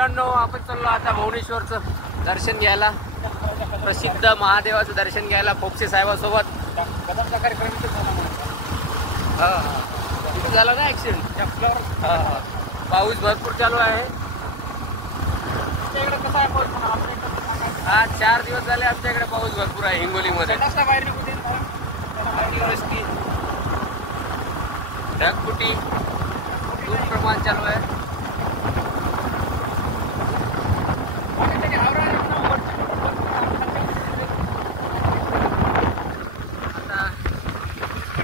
मित्रांनो, आपण चाललो आता भुवनेश्वरचं दर्शन घ्यायला, प्रसिद्ध महादेवाचं दर्शन घ्यायला पोपसे साहेबासोबत. तिथे झाला ना ऍक्सिडेंट. पाऊस भरपूर चालू आहे. हा 4 दिवस झाले आमच्याकडे पाऊस भरपूर आहे हिंगोलीमध्ये. ढगफुटी खूप प्रमाण चालू आहे.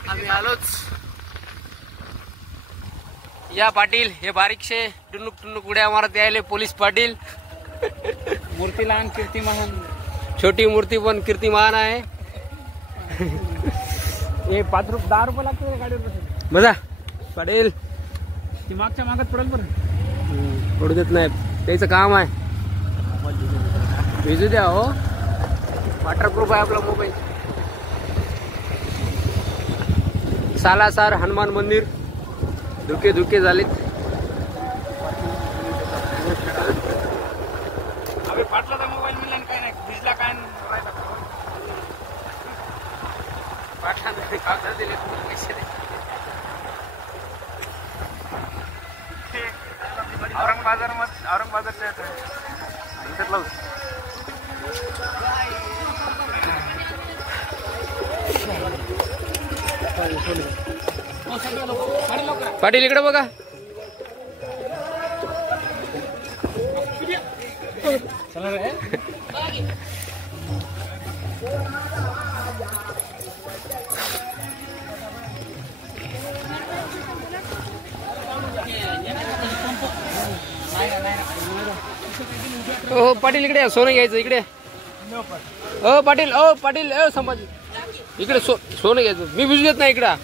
आम्ही आलोच. या पाटील हे बारीकशे टुनुक टुनुक उड्या मारत यायले पोलीस पाटील. मूर्ती लहान कीर्ती महान. छोटी मूर्ती पण कीर्ती महान आहे. हे 5 रुपये 10 रुपये लागते गाडीवर बघा पाटील. ती मागच्या मागत पडेल बरं. पडू देत नाही, त्याचं काम आहे. विजू द्या हो. वॉटरप्रूफ आहे आपला मोबाईल. सालासार हनुमान मंदिर धुके धुके झालेत. पाटलाचा मोबाईल मिळाला काय नाही, भिजला काय पाटला कागद दिले पैसे दे. औरंगाबादला पाटील इकडे बघा. हो पाटील इकडे सोनं घ्यायचं. इकडे ओ पाटील, ओ पाटील, ओ संभाजी इकडे सोनं घ्यायचं. मी भिजू देत नाही इकडं.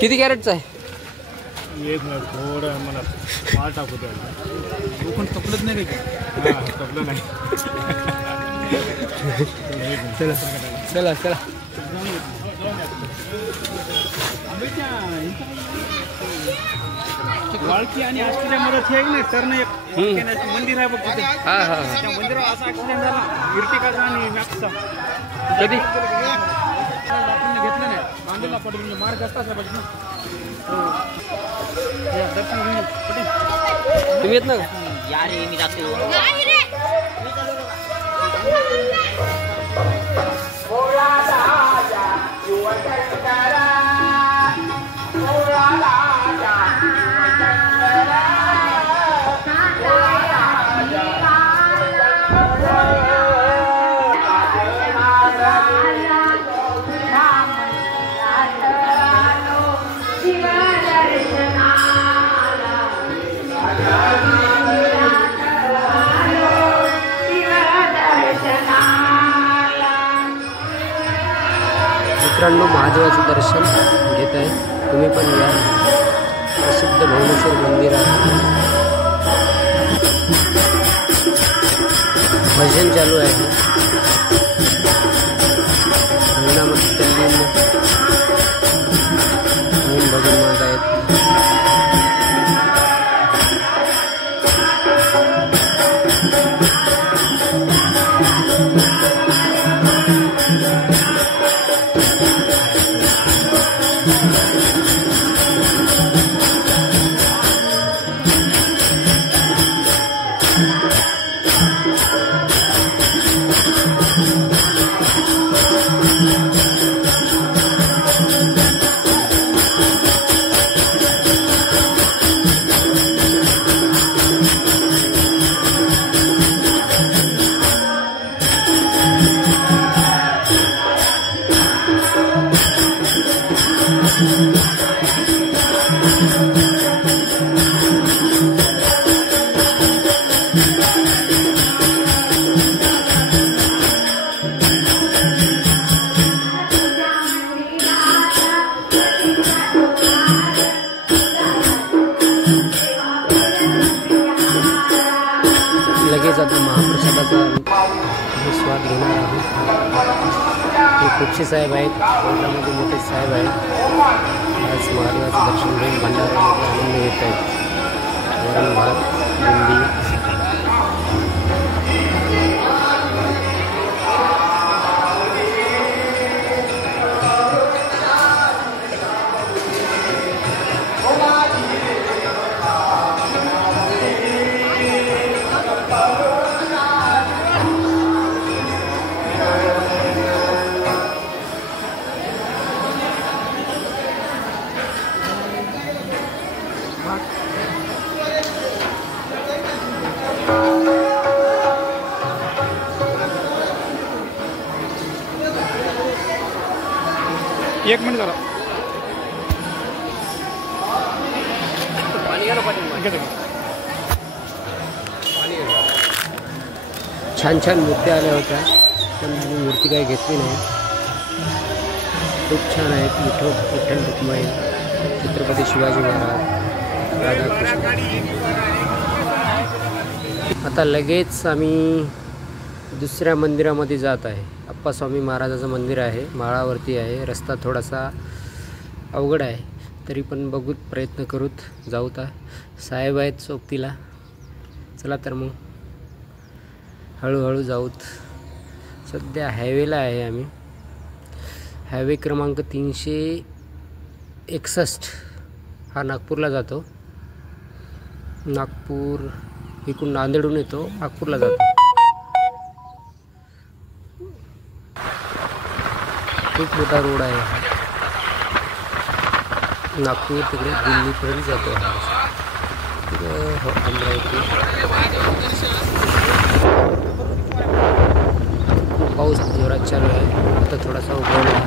किती कॅरेटचं आहे? एक मिनिट थोडं मला माल टाकू द्या. लोखंड तपलत नाही का? तपलं नाही. चला चला चला. वाळकी आणि आष्टीच्या मदत हे नाही तर मंदिर आहे बघ तिथे. हा हा हा. त्या मंदिरावर असा ऍक्सिडेंट झाला इर्टिकाचा आणि मॅक्सचा. कधी आपण घेतलं नाही. बांधूला पडून म्हणजे मार्ग असता पाहिजे ना. दर्शन घेऊन तुम्ही येत ना का? यार मी जातो. मित्रांनो, महादेवाचं दर्शन घेत आहे. तुम्ही पण या. प्रसिद्ध भुवनेश्वर मंदिर आहे. भजन चालू आहे. अंगणामध्ये भजन म्हणत आहेत. लगेच आता महाप्रसादाचा स्वाद घेणार आहोत. हे कुपशे साहेब आहेत, मोठे साहेब आहेत. आज महाराजाचं दर्शन घेऊन भंडाऱ्यामध्ये आनंद घेत आहेत. वरण भात, बुंदी. एक मिनिट जरा छान छान मूर्त्या आल्या होत्या, पण मी मूर्ती काही घेतली नाही. खूप छान आहेत. विठ्ठल रुक्माई, छत्रपती शिवाजी महाराज, राधाकृष्ण. आता लगेच आम्ही दुसऱ्या मंदिरामध्ये जात आहे. अप्पास्वामी महाराजाचं मंदिर आहे, माळावरती आहे. रस्ता थोडासा अवघड आहे, तरी पण बघूत, प्रयत्न करूत, जाऊत. साहेब आहेत सोबतीला. चला तर मग हळूहळू जाऊत. सध्या हायवेला आहे आम्ही. हायवे क्रमांक 361 हा नागपूरला जातो. नागपूर इकडून नांदेडून येतो, नागपूरला जातो. खूप मोठा रोड आहे हा. नागपूर तिकडे दिल्लीपर्यंत जातो हा. अमरावती. खूप पाऊस जोरात चालू आहे. आता थोडासा उघडला.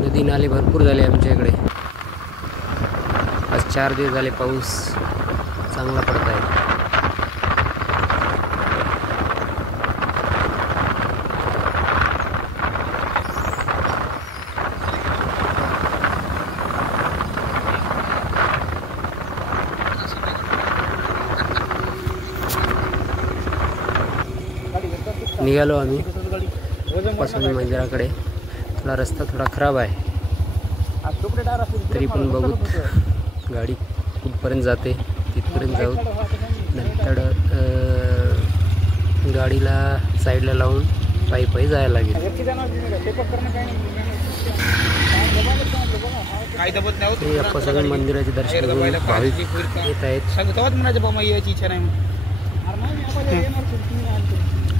नदी नाले भरपूर झाले आमच्या इकडे. आज 4 दिवस झाले पाऊस चांगला पडत आहे. निघालो आम्ही अप्पास्वामी मंदिराकडे. थोडा रस्ता थोडा खराब आहे, तरी पण बघूत गाडी कुठपर्यंत जाते तिथपर्यंत जाऊ. नंतर गाडीला साईडला लावून पायी जायला लागेल. हे अप्पास्वामी मंदिराचे दर्शन घेऊन भाविक येत आहेत.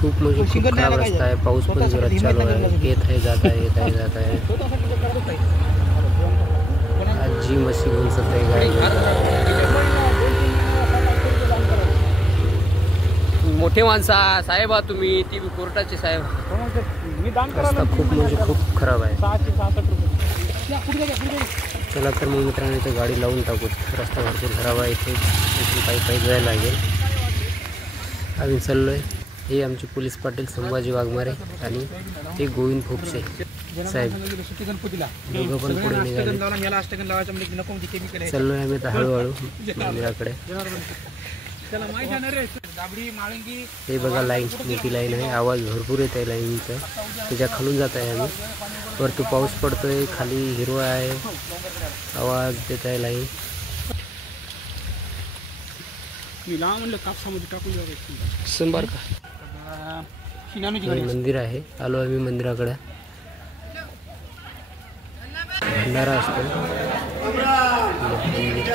खूप म्हणजे खूप खराब रस्ता आहे. पाऊस पण जोरात चालू आहे. येत आहे, जात आहे. आजी मशी घेऊन सध्या गाडी. मोठे माणसा साहेब आहात तुम्ही, ती कोर्टाचे साहेब. रस्ता खूप म्हणजे खूप खराब आहे. चला तर मग मित्रांनो इथे गाडी लावून टाकू. रस्ता भरपूर खराब आहे. इथे पायी जायला लागेल. आम्ही चाललो आहे. हे आमचे पोलीस पाटील संभाजी वाघमारे आणि ते गोविंद फोपसे साहेब, दोघं पण पुढे निघाले. चाललो आहे आम्ही आता हळूहळू मंदिराकडे. हे बघा लाईन, मोठी लाईन आहे. आवाज भरपूर येत आहे लाईनचा. त्याच्या खालून जात आहे आम्ही. वरती पाऊस पडतोय, खाली हिरवा आहे, आवाज देत आहे लाईन. संभार का मंदिर आहे. आलो आम्ही मंदिराकडे. भंडारा असतो.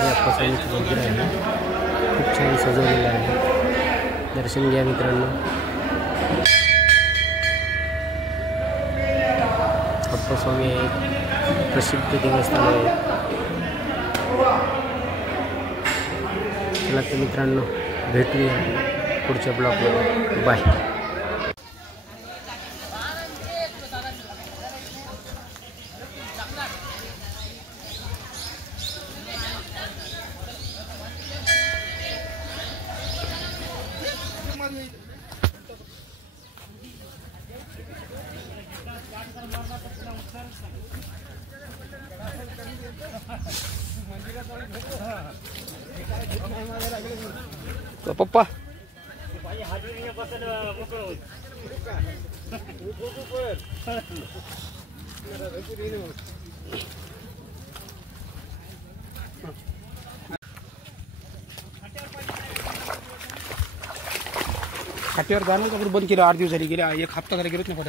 अप्पास्वामीचं मंदिर आहे. खूप छान सजवलेलं आहे. दर्शन घ्या मित्रांनो. अप्पास्वामी एक प्रसिद्ध देवस्थान आहे. चला तर मित्रांनो भेटूया पुढच्या ब्लॉगमध्ये. बाय. पप्पा खात्यावर जाणं तर बंद केलं 8 दिवस झाले गेले 1 हप्ता झाला गेलोच नाही